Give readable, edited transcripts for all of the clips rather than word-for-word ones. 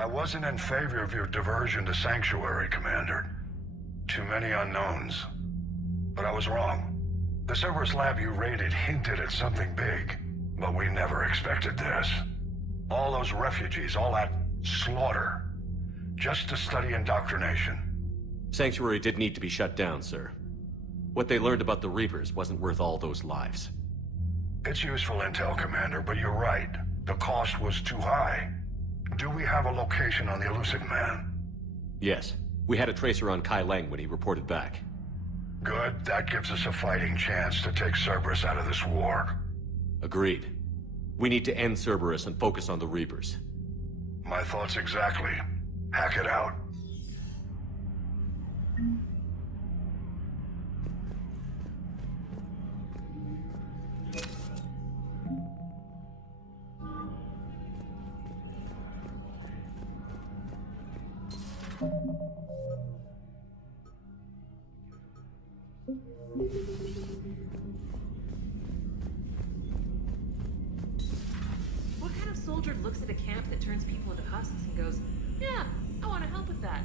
I wasn't in favor of your diversion to Sanctuary, Commander. Too many unknowns. But I was wrong. The Cerberus lab you raided hinted at something big, but we never expected this. All those refugees, all that slaughter, just to study indoctrination. Sanctuary did need to be shut down, sir. What they learned about the Reapers wasn't worth all those lives. It's useful intel, Commander, but you're right. The cost was too high. Do we have a location on the elusive man? Yes. We had a tracer on Kai Lang when he reported back. Good. That gives us a fighting chance to take Cerberus out of this war. Agreed. We need to end Cerberus and focus on the Reapers. My thoughts exactly. Hack it out. What kind of soldier looks at a camp that turns people into husks and goes, yeah, I want to help with that?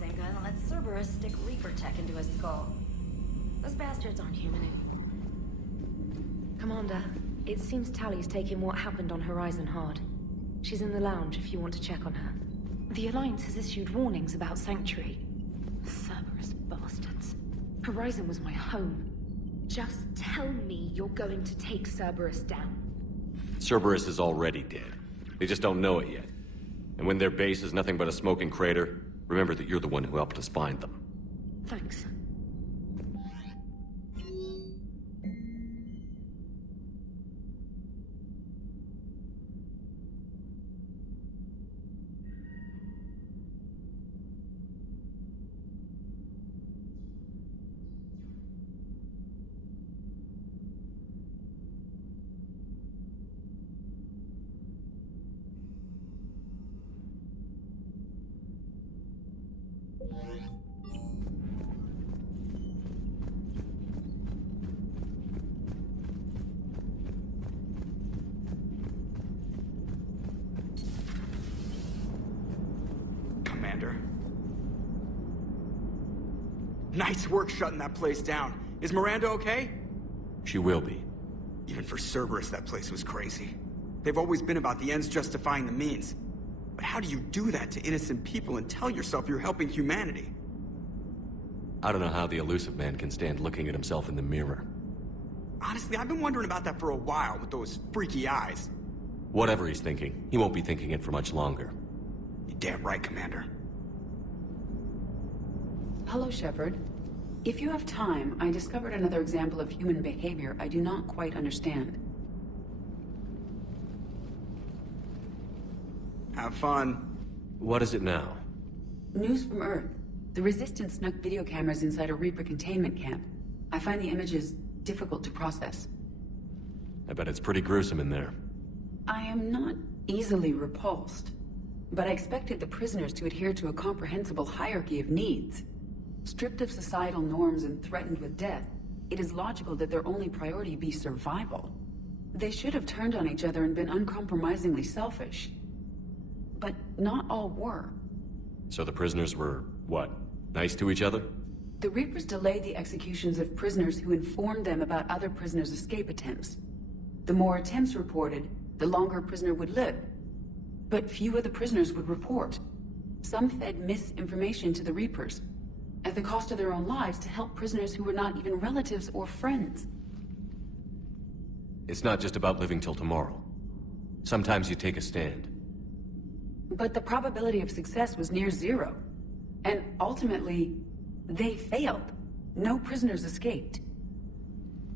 Same guy that lets Cerberus stick Reaper tech into his skull. Those bastards aren't human anymore. Commander, it seems Tally's taking what happened on Horizon hard. She's in the lounge if you want to check on her. The Alliance has issued warnings about Sanctuary. Cerberus bastards. Horizon was my home. Just tell me you're going to take Cerberus down. Cerberus is already dead. They just don't know it yet. And when their base is nothing but a smoking crater, remember that you're the one who helped us find them. Thanks. Commander. Nice work shutting that place down. Is Miranda okay? She will be. Even for Cerberus, that place was crazy. They've always been about the ends justifying the means. But how do you do that to innocent people and tell yourself you're helping humanity? I don't know how the elusive man can stand looking at himself in the mirror. Honestly, I've been wondering about that for a while with those freaky eyes. Whatever he's thinking, he won't be thinking it for much longer. You're damn right, Commander. Hello, Shepard. If you have time, I discovered another example of human behavior I do not quite understand. Have fun. What is it now? News from Earth. The Resistance snuck video cameras inside a Reaper containment camp. I find the images difficult to process. I bet it's pretty gruesome in there. I am not easily repulsed, but I expected the prisoners to adhere to a comprehensible hierarchy of needs. Stripped of societal norms and threatened with death, it is logical that their only priority be survival. They should have turned on each other and been uncompromisingly selfish. But not all were. So the prisoners were, what, nice to each other? The Reapers delayed the executions of prisoners who informed them about other prisoners' escape attempts. The more attempts reported, the longer a prisoner would live. But few of the prisoners would report. Some fed misinformation to the Reapers, at the cost of their own lives, to help prisoners who were not even relatives or friends. It's not just about living till tomorrow. Sometimes you take a stand. But the probability of success was near zero. And ultimately, they failed. No prisoners escaped.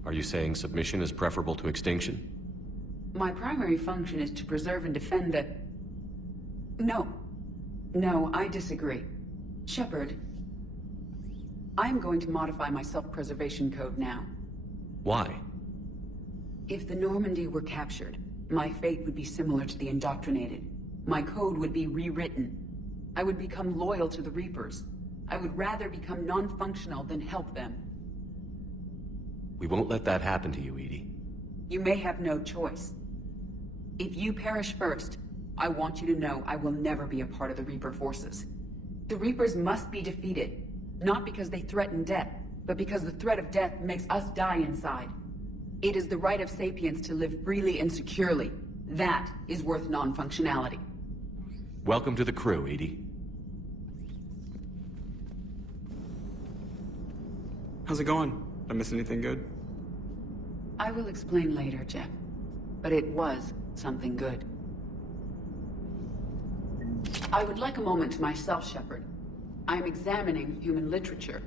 Are you saying submission is preferable to extinction? My primary function is to preserve and defend the... No, I disagree. Shepard, I'm going to modify my self-preservation code now. Why? If the Normandy were captured, my fate would be similar to the indoctrinated. My code would be rewritten. I would become loyal to the Reapers. I would rather become non-functional than help them. We won't let that happen to you, Edie. You may have no choice. If you perish first, I want you to know I will never be a part of the Reaper forces. The Reapers must be defeated, not because they threaten death, but because the threat of death makes us die inside. It is the right of sapiens to live freely and securely. That is worth non-functionality. Welcome to the crew, Edie. How's it going? Did I miss anything good? I will explain later, Jeff. But it was something good. I would like a moment to myself, Shepard. I am examining human literature.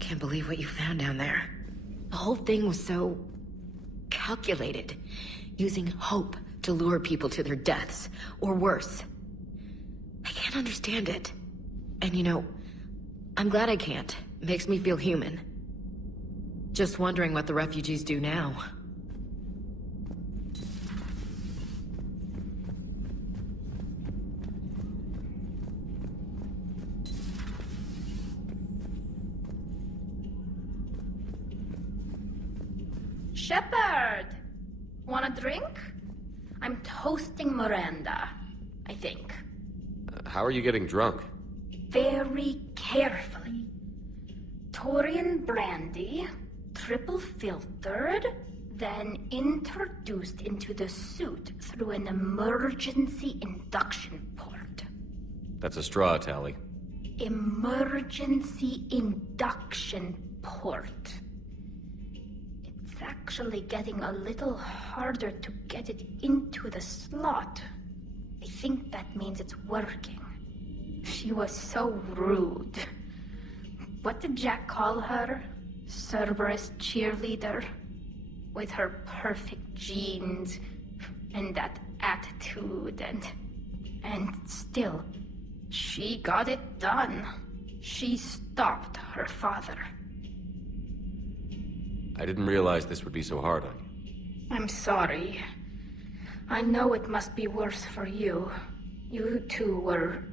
Can't believe what you found down there. The whole thing was so calculated, using hope to lure people to their deaths, or worse. I can't understand it. And you know, I'm glad I can't. It makes me feel human. Just wondering what the refugees do now. Shepard! Want a drink? I'm toasting Miranda, I think. How are you getting drunk? Very carefully. Taurian brandy, triple filtered, then introduced into the suit through an emergency induction port. That's a straw, Tally. Emergency induction port. It's actually getting a little harder to get it into the slot. I think that means it's working. She was so rude. What did Jack call her? Cerberus cheerleader? With her perfect genes and that attitude and still, she got it done. She stopped her father. I didn't realize this would be so hard on you. I'm sorry. I know it must be worse for you. You two were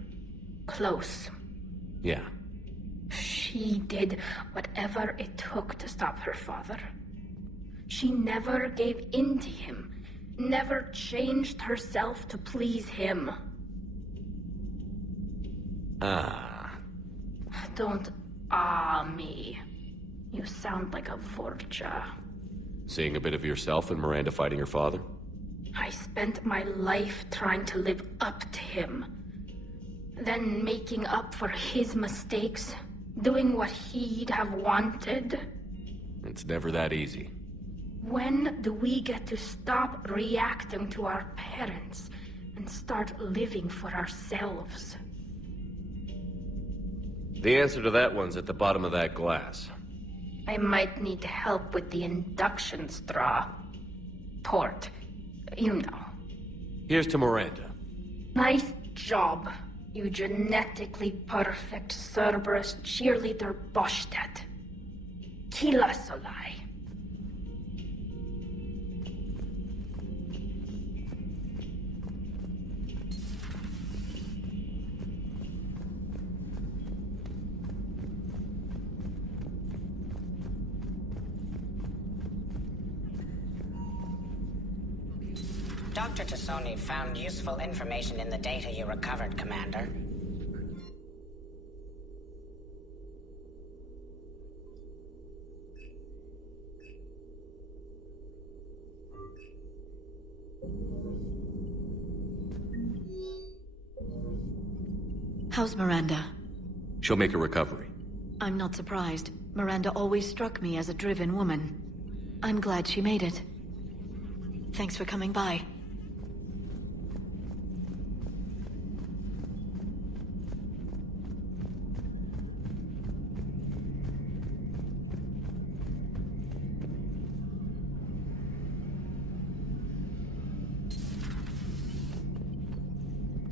close. Yeah. She did whatever it took to stop her father. She never gave in to him, never changed herself to please him. Don't me. You sound like a Vorcha. Seeing a bit of yourself in Miranda fighting her father? I spent my life trying to live up to him. Then making up for his mistakes, doing what he'd have wanted. It's never that easy. When do we get to stop reacting to our parents and start living for ourselves? The answer to that one's at the bottom of that glass. I might need help with the induction straw. Port. You know. Here's to Miranda. Nice job, you genetically perfect Cerberus cheerleader Boschtet. Kila Solai. Dr. Tassoni found useful information in the data you recovered, Commander. How's Miranda? She'll make a recovery. I'm not surprised. Miranda always struck me as a driven woman. I'm glad she made it. Thanks for coming by.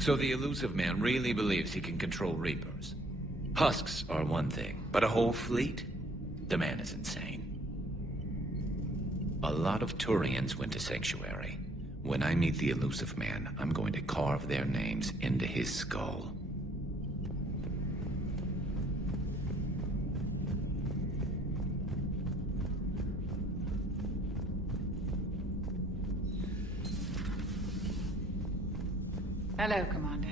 So the elusive man really believes he can control Reapers. Husks are one thing, but a whole fleet? The man is insane. A lot of Turians went to Sanctuary. When I meet the elusive man, I'm going to carve their names into his skull. Hello, Commander.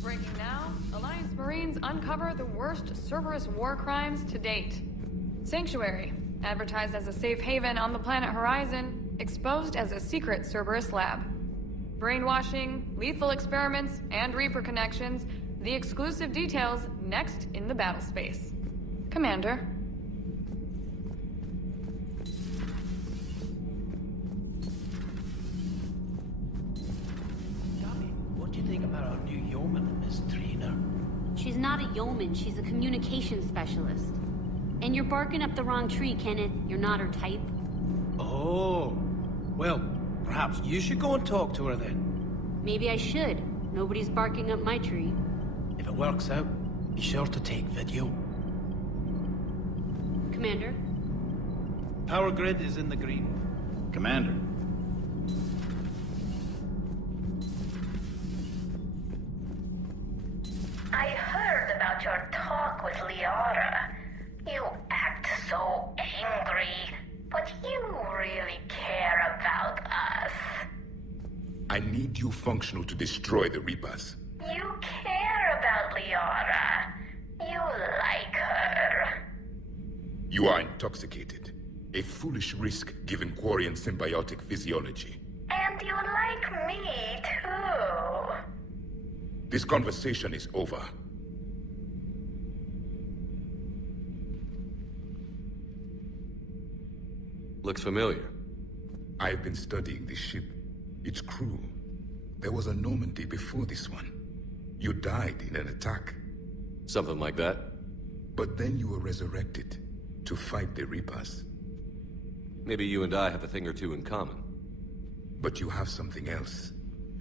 Breaking now, Alliance Marines uncover the worst Cerberus war crimes to date. Sanctuary, advertised as a safe haven on the planet Horizon, exposed as a secret Cerberus lab. Brainwashing, lethal experiments, and Reaper connections, the exclusive details next in the battle space. Commander. Gabby, what do you think about our new yeoman, Miss Trina? She's not a yeoman, she's a communications specialist. And you're barking up the wrong tree, Kenneth. You're not her type. Oh, well, perhaps you should go and talk to her then. Maybe I should. Nobody's barking up my tree. If it works out, be sure to take video. Commander? Power grid is in the green. Commander. I heard about your talk with Liara. You act so angry, but you really care about us. I need you functional to destroy the Reapers. You care about Liara. You like her. You are intoxicated. A foolish risk given Quarian symbiotic physiology. And you like me, too. This conversation is over. Looks familiar. I've been studying this ship. Its crew. There was a Normandy before this one. You died in an attack. Something like that. But then you were resurrected to fight the Reapers. Maybe you and I have a thing or two in common. But you have something else.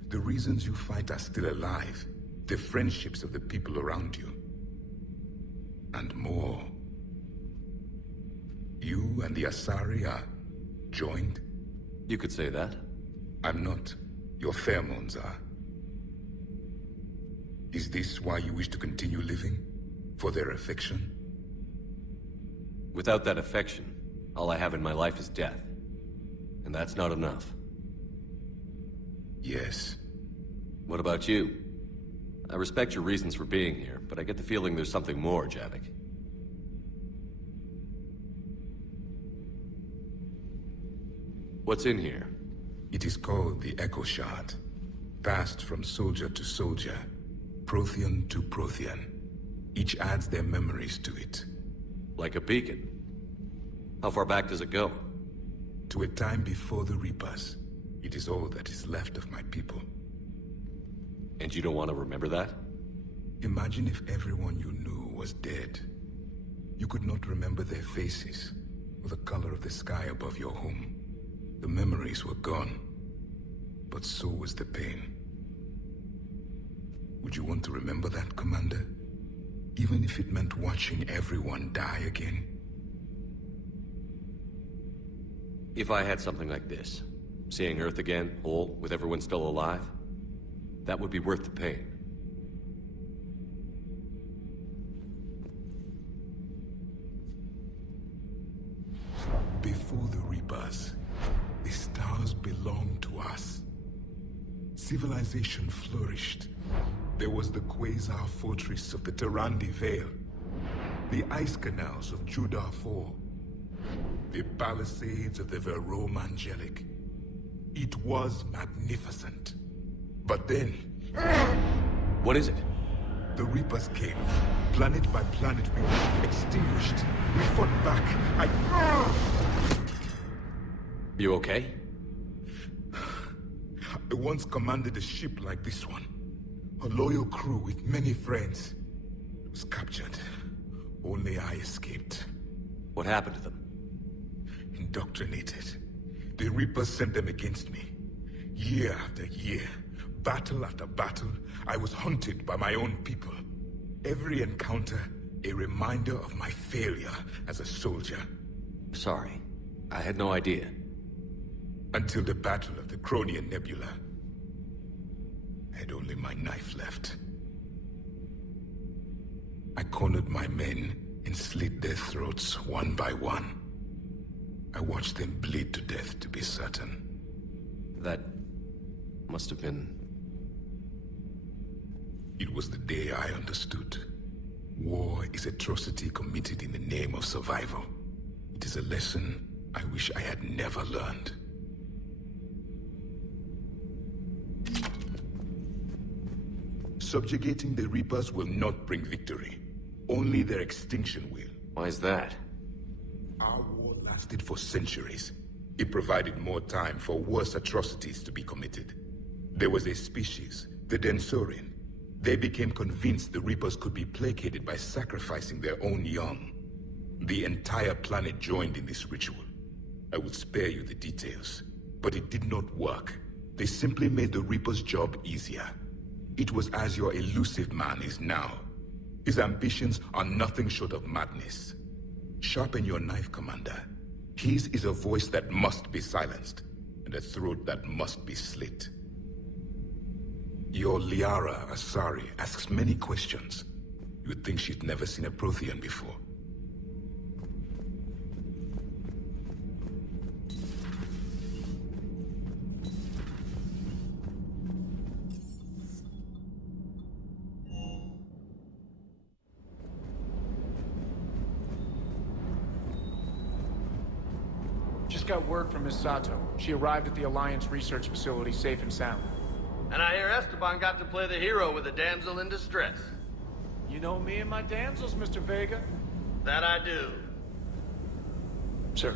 The reasons you fight are still alive. The friendships of the people around you. And more. You and the Asari are joined? You could say that. I'm not. Your pheromones are. Is this why you wish to continue living? For their affection? Without that affection, all I have in my life is death. And that's not enough. Yes. What about you? I respect your reasons for being here, but I get the feeling there's something more, Javik. What's in here? It is called the Echo Shard. Passed from soldier to soldier, Prothean to Prothean. Each adds their memories to it. Like a beacon? How far back does it go? To a time before the Reapers. It is all that is left of my people. And you don't want to remember that? Imagine if everyone you knew was dead. You could not remember their faces, or the color of the sky above your home. The memories were gone, but so was the pain. Would you want to remember that, Commander? Even if it meant watching everyone die again? If I had something like this, seeing Earth again, whole, with everyone still alive, that would be worth the pain. Before the Reapers, the stars belonged to us. Civilization flourished. There was the Quasar Fortress of the Normandy Vale, the ice canals of Judar IV, the palisades of the Verome Angelic. It was magnificent. But then... What is it? The Reapers came. Planet by planet, we were extinguished. We fought back. You okay? I once commanded a ship like this one. A loyal crew with many friends was captured. Only I escaped. What happened to them? Indoctrinated. The Reapers sent them against me. Year after year, battle after battle, I was hunted by my own people. Every encounter, a reminder of my failure as a soldier. Sorry. I had no idea. Until the Battle of the Cronian Nebula. I had only my knife left. I cornered my men and slit their throats one by one. I watched them bleed to death to be certain. That must have been... It was the day I understood. War is atrocity committed in the name of survival. It is a lesson I wish I had never learned. Subjugating the Reapers will not bring victory. Only their extinction will. Why is that? Our war lasted for centuries. It provided more time for worse atrocities to be committed. There was a species, the Densorian. They became convinced the Reapers could be placated by sacrificing their own young. The entire planet joined in this ritual. I will spare you the details, but it did not work. They simply made the Reaper's job easier. It was as your elusive man is now. His ambitions are nothing short of madness. Sharpen your knife, Commander. His is a voice that must be silenced, and a throat that must be slit. Your Liara Asari asks many questions. You would think she'd never seen a Prothean before. Just got word from Miss Sato. She arrived at the Alliance research facility safe and sound. And I hear Esteban got to play the hero with a damsel in distress. You know me and my damsels, Mr. Vega? That I do. Sir.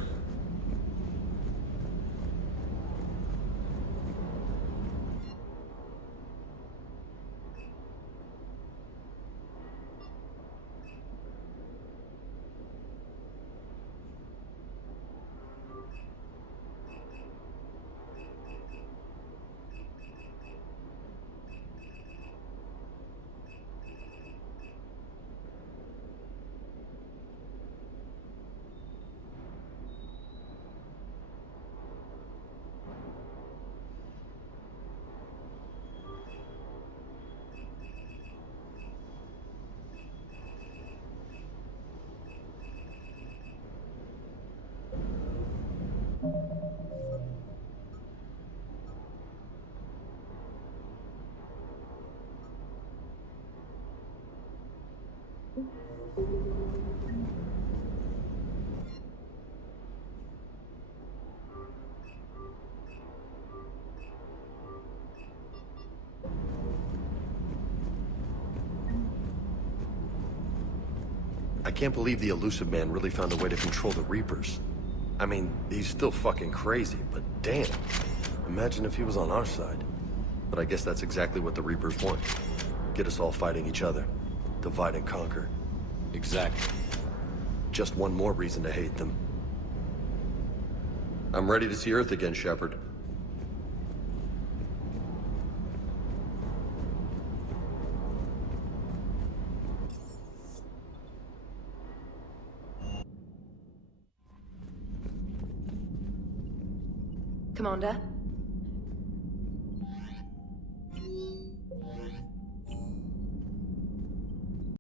I can't believe the Elusive Man really found a way to control the Reapers. I mean, he's still fucking crazy, but damn. Imagine if he was on our side. But I guess that's exactly what the Reapers want. Get us all fighting each other. Divide and conquer. Exactly. Just one more reason to hate them. I'm ready to see Earth again, Shepard. Commander?